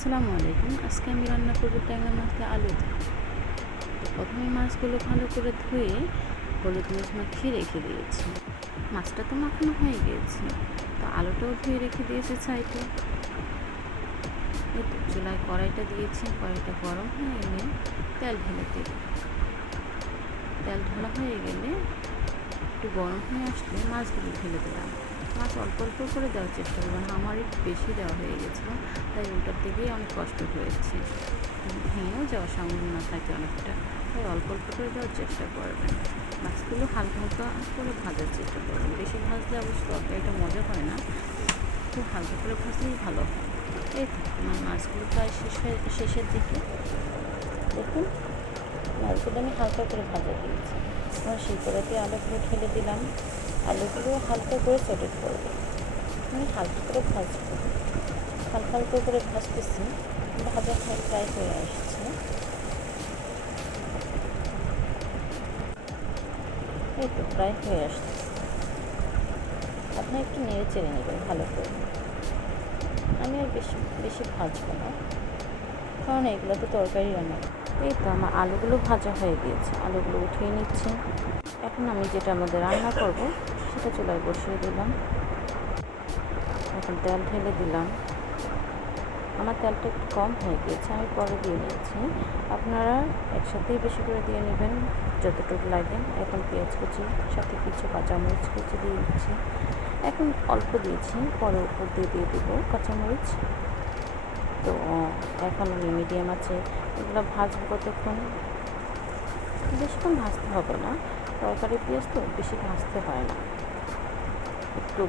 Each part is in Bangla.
আসসালামু আলাইকুম। আজকে আমি রান্না করব ট্যাংরা মাছ দিয়ে আলু দিয়ে। তো প্রথমে মাছগুলো ভালো করে ধুয়ে হলুদ মরিচ মাখিয়ে রেখে দিয়েছি। মাছটা তো মাখানো হয়ে গিয়েছে, তো আলুটাও ধুয়ে রেখে দিয়েছি সাইডে। এই তো চুলায় কড়াইটা দিয়েছি, কড়াইটা গরম হয়ে এলে তেল ঢেলে দেব। তেল ঢালা হয়ে গেলে একটু গরম হয়ে আসলে মাছগুলো ঢেলে দিলাম। মাছ অল্প অল্প করে দেওয়ার চেষ্টা করবেন, আমার একটু বেশি দেওয়া হয়ে গেছিলো, তাই উল্টার দিকেই অনেক কষ্ট হয়েছে, ভেঙেও যাওয়ার সম্ভাবনা থাকে অনেকটা, তাই অল্প অল্প করে দেওয়ার চেষ্টা করবেন। মাছগুলো হালকা হালকা করে ভাজার চেষ্টা করবেন, বেশি ভাজলে অবশ্য তরকারিটা মজা হয় না, খুব হালকা করে ভাজলেই ভালো হয়। এই তো আমার মাছগুলো প্রায় শেষের দিকে দেখুন, মাছগুলো আমি হালকা করে ভাজা দিয়েছি। এবার সেই কড়াইতে আলুগুলো ঢেলে দিলাম। আলুগুলো হালকা করে সটেট করবো, মানে হালকা করে ভাজবো। হালকা হালকা করে ভাজতেছি, ভাজা প্রায় হয়ে আসছে। এই তো প্রায় হয়ে আসছে। আপনি একটু নেড়ে চেড়ে নেবেন ভালো করে। আমি আর বেশি বেশি ভাজবো না, কারণ এগুলো তো তরকারি রান্না। এই তো আমার আলুগুলো ভাজা হয়ে গিয়েছে, আলুগুলো উঠিয়ে নিচ্ছি। এখন আমি যেটা আমাদের রান্না করব সেটা চুলায় বসিয়ে দিলাম। এখন তেল ঢেলে দিলাম। আমার তেলটা একটু কম হয়ে গিয়েছে, আমি পরে দিয়ে নিয়েছি। আপনারা একসাথেই বেশি করে দিয়ে নেবেন যতটুকু লাগে। এখন পেঁয়াজ কুচি সাথে কিছু কাঁচামরিচ কুচি দিয়ে দিচ্ছি। এখন অল্প দিয়েছি, পরে উপর দিয়ে দেবো কাঁচামরিচ। তো এখন আমি মিডিয়াম আছে এগুলো ভাজবো কতক্ষণ, বেশিক্ষণ ভাজতে হবে না, তরকারি পেঁয়াজ তো বেশি ভাজতে হয় না। একটু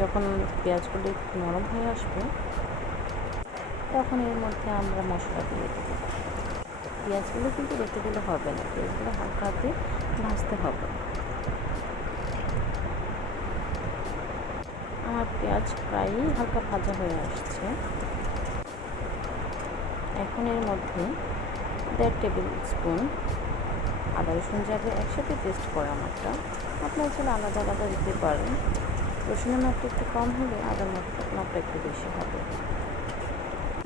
যখন পেঁয়াজগুলো একটু নরম হয়ে আসবে তখন এর মধ্যে আমরা মশলা দিয়ে দেবো। পেঁয়াজগুলো কিন্তু রেখে দিলে হবে না, পেঁয়াজগুলো হালকা হাতে ভাজতে হবে। আমার পেঁয়াজ প্রায়ই হালকা ভাজা হয়ে আসছে। এখন এর মধ্যে 1.5 টেবিল স্পুন আদা রসুন যাবে একসাথে পেস্ট করা আমারটা। আপনারা চাইলে আলাদা আলাদা দিতে পারেন। রসুনের মাপটা একটু কম হলে আদার মাপটা একটু বেশি হবে,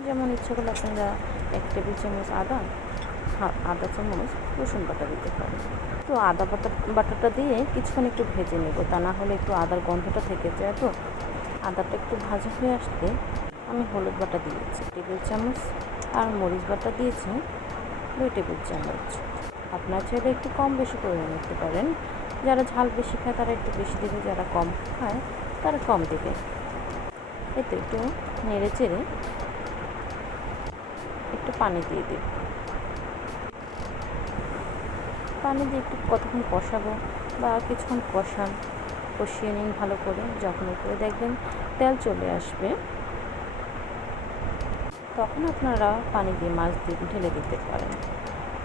যেমন ইচ্ছা করলে আপনারা 1 টেবিল চামচ আদা চামচ রসুন বাটা দিতে পারেন। তো আদা বাটাটা দিয়ে কিছুক্ষণ একটু ভেজে নেব, তা না হলে একটু আদার গন্ধটা থেকে যায়। তো আদাটা একটু ভাজা হয়ে আসলে আমি হলুদ বাটা দিয়েছি 1 টেবিল চামচ, আর মরিচ বাটা দিয়েছি 2 টেবিল চামচ। আপনার চাইলে একটু কম বেশি করে নিতে পারেন, যারা ঝাল বেশি খায় তারা একটু বেশি দেবে, যারা কম খায় তারা কম দেবে। এতে একটু নেড়ে চেড়ে একটু পানি দিয়ে দেব। পানি দিয়ে একটু কতক্ষণ কষাবো বা কিছুক্ষণ কষিয়ে নিন ভালো করে। যখন উপরে দেখবেন তেল চলে আসবে তখন আপনারা পানি দিয়ে মাছ দিয়ে ঢেলে দিতে পারেন।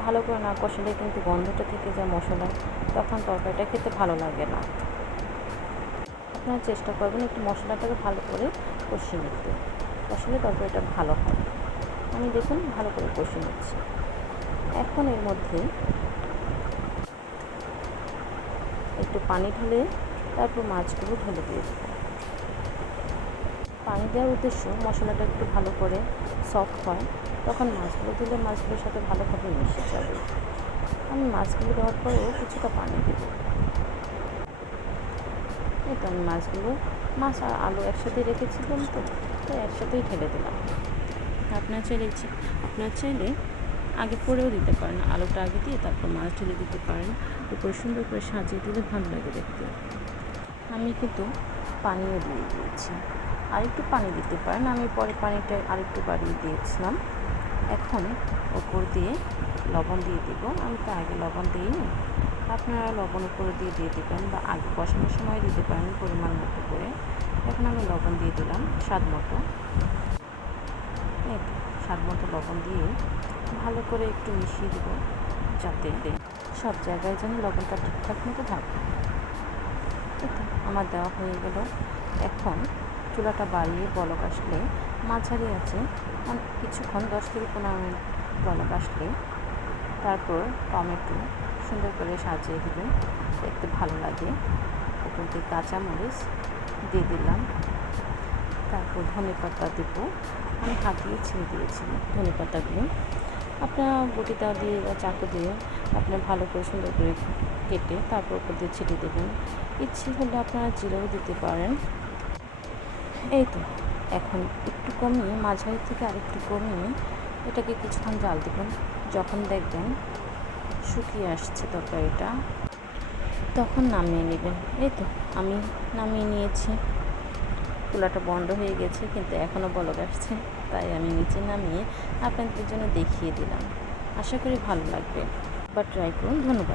ভালো করে না কষালে কিন্তু গন্ধটা থেকে যায় মশলার, তখন তরকারিটা খেতে ভালো লাগে না। আপনারা চেষ্টা করবেন একটু মশলাটাকে ভালো করে কষিয়ে নিতে, কষালে তরকারিটা ভালো হয়। আমি দেখুন ভালো করে কষিয়ে নিচ্ছি। এখন এর মধ্যে একটু পানি ঢেলে তারপর মাছগুলো ঢেলে দিয়ে দেবো। পানি দেওয়ার উদ্দেশ্য মশলাটা একটু ভালো করে সফট হয়, তখন মাছগুলো দিলে মাছগুলোর সাথে ভালোভাবে মিশে যাবে। আমি মাছগুলো দেওয়ার পরেও কিছুটা পানি দেবো। এই তো আমি মাছ আর আলু একসাথে রেখেছিলাম, তো একসাথেই ঢেলে দিলাম। আপনার চাইলে আগে পরেও দিতে পারেন, আলুটা আগে দিয়ে তারপর মাছ ঢেলে দিতে পারেন। উপরে সুন্দর করে সাজিয়ে দিলে ভালো লাগে দেখতে। আমি কিন্তু পানিও দিয়ে দিয়েছি, আরেকটু পানি দিতে পারেন, আমি পরে পানিটা আরেকটু বাড়িয়ে দিয়েছিলাম। এখন উপর দিয়ে লবণ দিয়ে দিব, আমি তো আগে লবণ দিইনি, আপনারা লবণ উপরে দিয়ে দেবেন বা আগে কষানোর সময় দিতে পারেন পরিমাণ মতো করে। এখন আমি লবণ দিয়ে দিলাম স্বাদ মতো। স্বাদ মতো লবণ দিয়ে ভালো করে একটু মিশিয়ে দেব, যাতে সব জায়গায় যেন লবণটা ঠিকঠাক মতো থাকে। এটা আমার দেওয়া হয়ে গেল। এখন চুলাটা বাড়িয়ে বলক আসলে মাঝারি আছে কিছুক্ষণ 10 থেকে 15 মিনিট বলক আসলে তারপর টমেটো সুন্দর করে সাজিয়ে দেবেন, দেখতে ভালো লাগে। উপর দিয়ে কাঁচামরিচ দিয়ে দিলাম, তারপর ধনেপাতা দেব, আমি হাত দিয়ে ছিঁড়ে দিয়েছি ধনে পাতাগুলো। আপনারা বটিটা দিয়ে বা চাকু দিয়ে আপনার ভালো করে সুন্দর করে কেটে তারপর উপর দিয়ে ছিটিয়ে দেবেন। ইচ্ছে হলে আপনারা জিরেও দিতে পারেন। এই তো এখন একটু কমিয়ে, মাঝারি থেকে আরেকটু কমিয়ে এটাকে কিছুক্ষণ জাল দেবেন। যখন দেখবেন শুকিয়ে আসছে তরকারিটা, তখন নামিয়ে নেবেন। এই তো আমি নামিয়ে নিয়েছি। চুলাটা বন্ধ হয়ে গেছে কিন্তু এখনও বলক আসছে, তাই আমি নিচে নামিয়ে আপনাদের জন্য দেখিয়ে দিলাম। আশা করি ভালো লাগবে, বা ট্রাই করুন। ধন্যবাদ।